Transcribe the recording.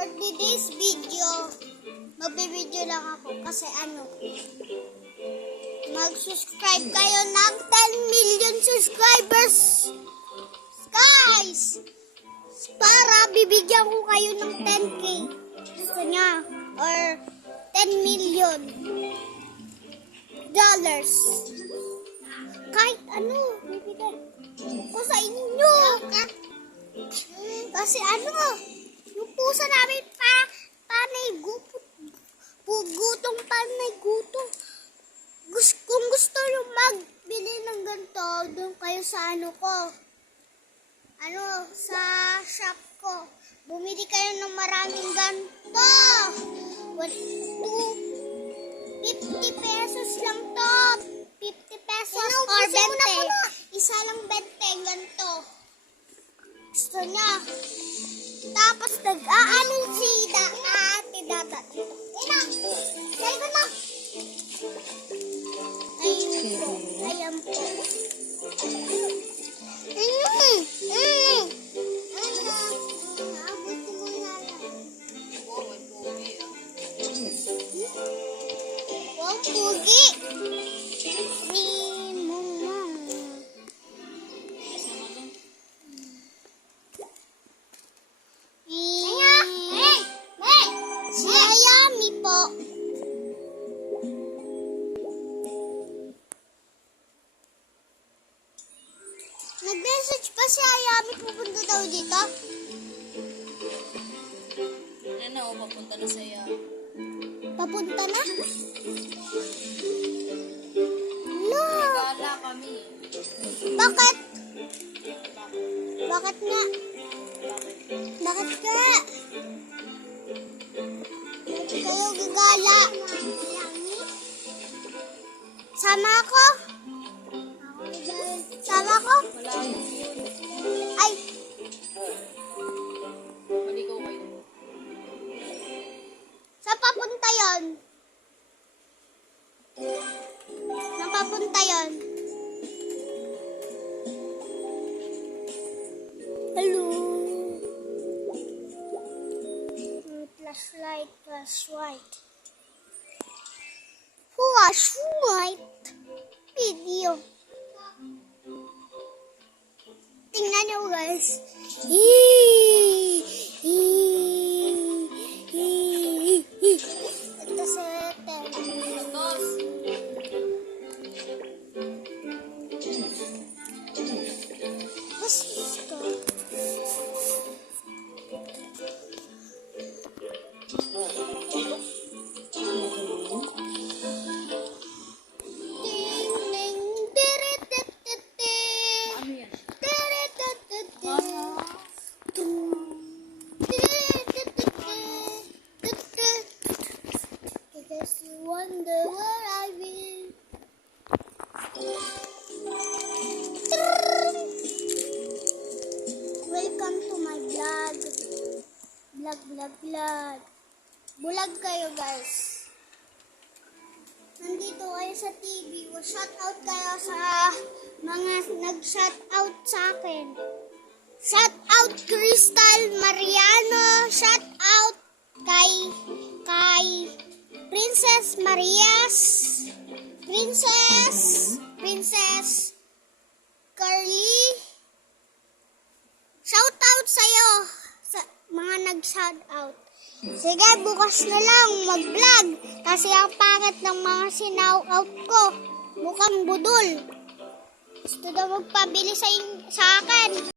For today's video, magbibideo lang ako kasi mag-subscribe kayo ng 10 million subscribers, guys! Para bibigyan ko kayo ng 10k. Gusto niya? Or 10 million dollars. Kahit bibigyan ko sa inyo. Kasi yung pusa namin panay gutong panay guto. Kung gusto nyo magbili ng ganito, doon kayo sa sa shop ko. Bumili kayo ng maraming ganito. 50 pesos lang to. 50 pesos or 20. Isa lang 20 ganito. Gusto niya. Tapos nag-aanong si ate data. Kaya ko na. Ayan po. Wow, pugi. Nag-message pa si Ayami pupunta daw dito. Papunta na sa'yo. Papunta na? No! Nagala kami. Bakit? Bakit nga? Bakit nga? Kayo gagala. Sama ako? Sama ko? Wala akong yun. Ay! Maligaw kayo. Saan papunta yun? Saan papunta yun? Hello? Flashlight, flashlight. Flashlight? Video. Tingnan nyo guys. Ito sa Dos. Basta. Ano yan? Because you wonder where I've been. Welcome to my vlog. Vlog. Bulag kayo guys. Nandito kayo sa TV. Shout out kayo sa mga nag-shout out sa akin. Shout out Crystal Mariano. Shout out kay Princess Marias. Princess Carly. Shout out sa'yo sa mga nag-shout out. Sige, bukas na lang mag-vlog kasi ang pangit ng mga sinout ko. Mukhang budol. Gusto daw magpabili sa akin.